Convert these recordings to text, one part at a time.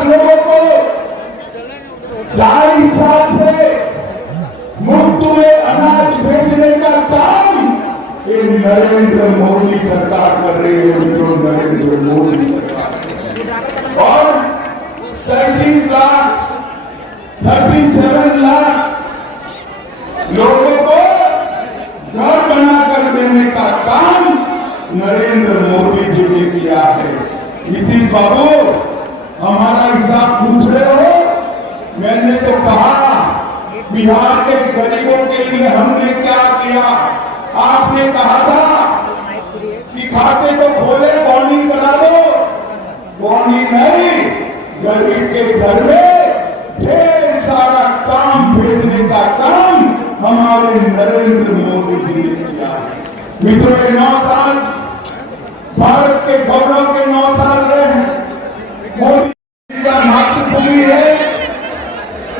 लाख लोगों को 2.5 साल से मुफ्त में अनाज भेजने का काम ये नरेंद्र मोदी सरकार कर रही है। मित्रों, नरेंद्र मोदी सरकार। और 37 लाख 37 लाख लोगों को घर बनाकर देने का काम नरेंद्र मोदी जी ने किया है। नीतीश बाबू, हमारा हिसाब पूछ रहे हो? मैंने तो कहा बिहार के गरीबों के लिए हमने क्या किया। आपने कहा था कि खाते तो खोले, बॉन्डिंग करा दो। बॉन्डिंग नहीं, गरीब के घर में ढेर सारा काम भेजने का काम हमारे नरेंद्र मोदी जी ने किया है। मित्रों, 9 साल भारत के गौरव के 9 साल रहे हैं। मोदी का मातृभूमि है,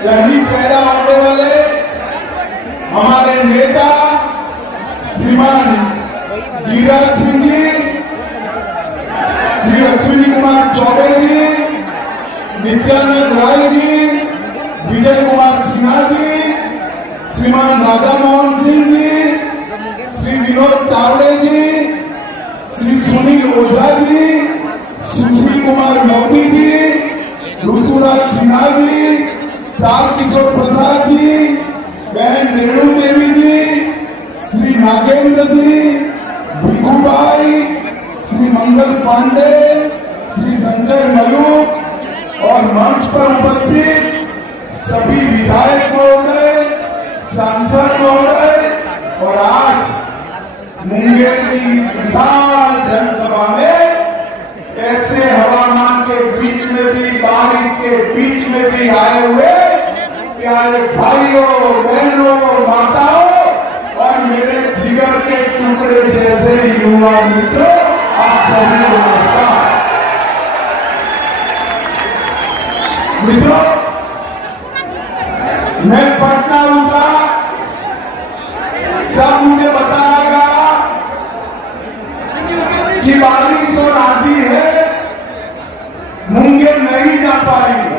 यही पैदा होने वाले हमारे नेता श्रीमान गिरिराज सिंह जी, श्री अश्विनी कुमार चौबे जी, नित्यानंद राय जी, विजय कुमार सिन्हा जी, श्रीमान राधा मोहन सिंह जी, श्री विनोद तावड़े जी, श्री सुनील ओझा जी, सुशील कुमार मोदी जी, ऋतुराज सिन्हा जी, तारकिशोर प्रसाद जी, बहन रेणु देवी जी, श्री नागेंद्र जी, भिखू भाई, श्री मंगल पांडे, श्री संजय मलूक और मंच पर उपस्थित सभी विधायक महोदय, सांसद महोदय और आज मुंगेर की इस विशाल जनसभा में ऐसे हवामान के बीच में भी, बारिश के बीच में भी आए हुए प्यारे भाइयों, बहनों, माताओं और मेरे जिगर के टुकड़े जैसे युवा मित्रों, आप सभी को नमस्कार। मित्रों, मैं पटना उतरा तब मुझे बताया गया कि बारिश और आंधी है, मुंगेर नहीं जा पाएंगे।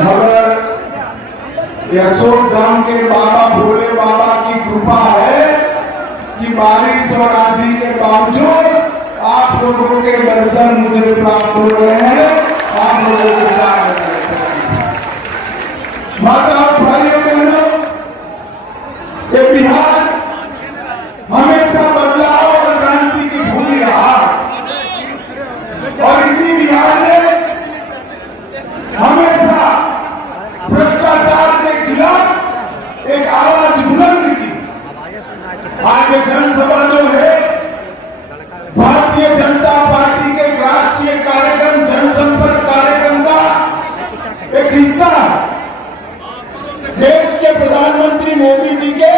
मगर यशोधाम के बाबा भोले बाबा की कृपा है कि बारिश और आंधी के बावजूद आप लोगों के दर्शन मुझे प्राप्त हो रहे हैं। आप लोगों के साथ माता और भाइयों बहनों, ये बिहार हमेशा बदलाव और क्रांति की भूमि रहा और इसी बिहार ने हमेशा भ्रष्टाचार के खिलाफ एक आवाज बुलंद की। आज ये जनसभा जो है भारतीय जनता पार्टी के राष्ट्रीय कार्यक्रम जनसंपर्क कार्यक्रम का एक हिस्सा है। देश के प्रधानमंत्री मोदी जी के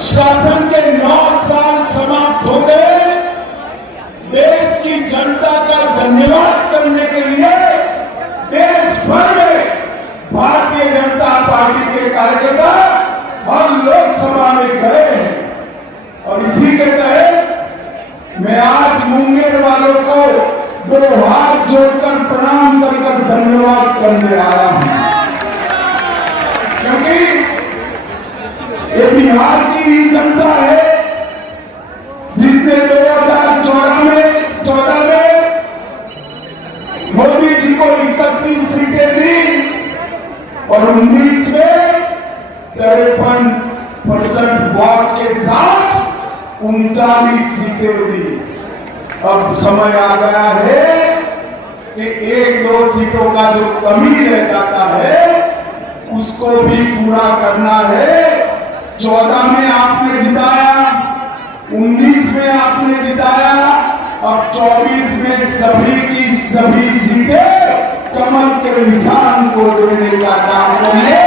शासन के 9 साल समाप्त हो गए। देश की जनता का धन्यवाद करने के लिए देश भर में भारतीय जनता पार्टी के कार्यकर्ता हर लोकसभा में गए हैं और इसी के तहत मैं आज मुंगेर वालों को 2 हाथ जोड़कर प्रणाम कर धन्यवाद करने आया हूं, क्योंकि ये बिहार की ही जनता है जिसने 2014 में मोदी जी को 31 सीटें दी और 19 में 53% वोट के साथ 39 सीटें दी। अब समय आ गया है कि 1-2 सीटों का जो कमी रह जाता है उसको भी पूरा करना है। 14 में आपने जिताया, 19 में आपने जिताया, अब 24 में सभी की सभी सीटें कमल के निशान को देने का काम करिए,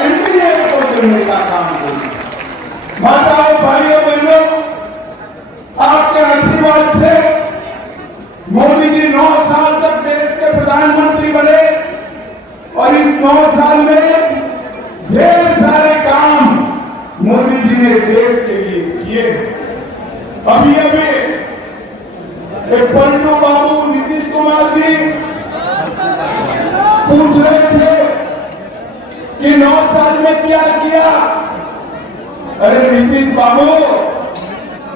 एनडीए को देने का काम करिए। माताओं, भाइयों, बहनों, आपके आशीर्वाद से मोदी जी 9 साल तक देश के प्रधानमंत्री बने और इस 9 साल में ढेर सारे काम मोदी जी ने देश के लिए किए। अभी एक पलटू बाबू नीतीश कुमार कि 9 साल में क्या किया। अरे नीतीश बाबू,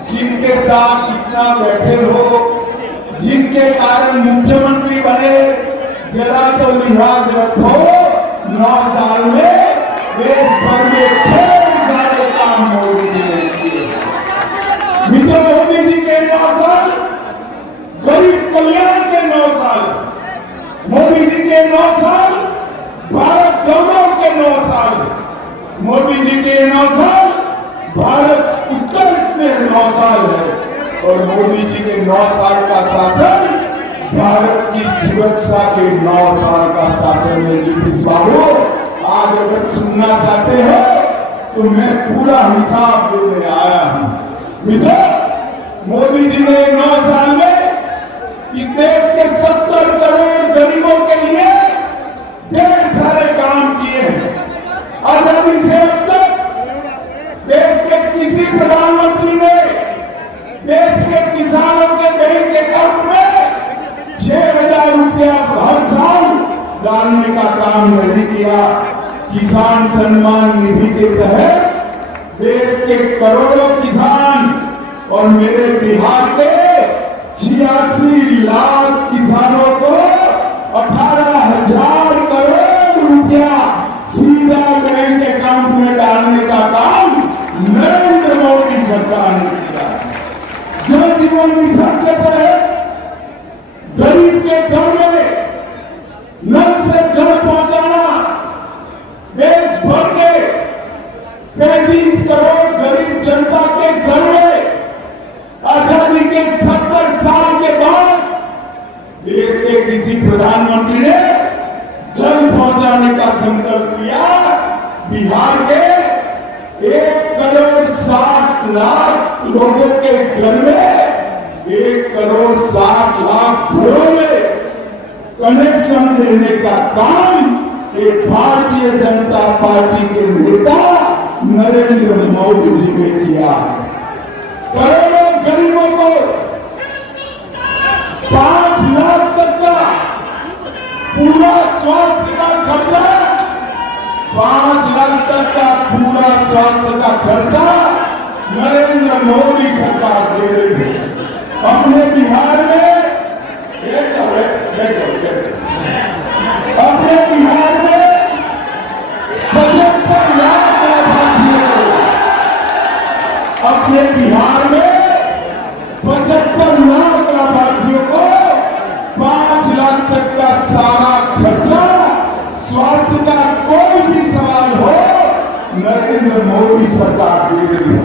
जिनके साथ इतना बैठे हो, जिनके कारण मुख्यमंत्री बने, जरा तो लिहाज रखो। 9 साल में देश भर में ढेर सारे काम मोदी जी ने किए। मित्रों, मोदी जी के 9 साल गरीब कल्याण के 9 साल, मोदी जी के 9 साल भारत गौरव के 9 साल, मोदी जी के 9 साल भारत उत्कर्ष के 9 साल है। और मोदी जी के 9 साल का शासन भारत की सुरक्षा के 9 साल का शासन है। नीतीश बाबू, आज अगर सुनना चाहते हो तो मैं पूरा हिसाब देने आया हूं। मित्रों, मोदी जी ने 9 साल में इस देश के 70 करोड़ गरीबों के लिए ढेर सारे काम किए हैं। आजादी से अब तक देश के किसी प्रधानमंत्री ने देश के किसानों के बैंक अकाउंट में 6,000 रुपया हर साल डालने का काम नहीं किया। किसान सम्मान निधि के तहत देश के करोड़ों किसान और मेरे बिहार के 86 लाख किसानों को 18,000 करोड़ रुपया सीधा बैंक अकाउंट में डालने का काम नरेंद्र मोदी सरकार ने किया। जल जीवन मिशन के तहत गरीब के घर में नल से जल पहुंचाना, देश भर के 35 करोड़ गरीब जनता के घर में आजादी के 70 साल के बाद देश के किसी प्रधानमंत्री ने जल पहुंचाने का संकल्प लिया। बिहार के 1,60,00,000 लोगों के घर में 1,60,00,000 घरों में कनेक्शन देने का काम एक भारतीय जनता पार्टी के नेता नरेंद्र मोदी जी ने किया है। करोड़ों गरीबों को 5 लाख तक का पूरा स्वास्थ्य का खर्चा, 5 लाख तक का पूरा स्वास्थ्य का खर्चा नरेंद्र मोदी सरकार दे रही है। अपने बिहार में अपने बिहार में 75 लाख लाभार्थियों, अपने बिहार में 75 लाख लाभार्थियों को 5 लाख तक का सारा खर्चा, स्वास्थ्य का कोई भी सवाल हो, नरेंद्र मोदी सरकार दे रही है।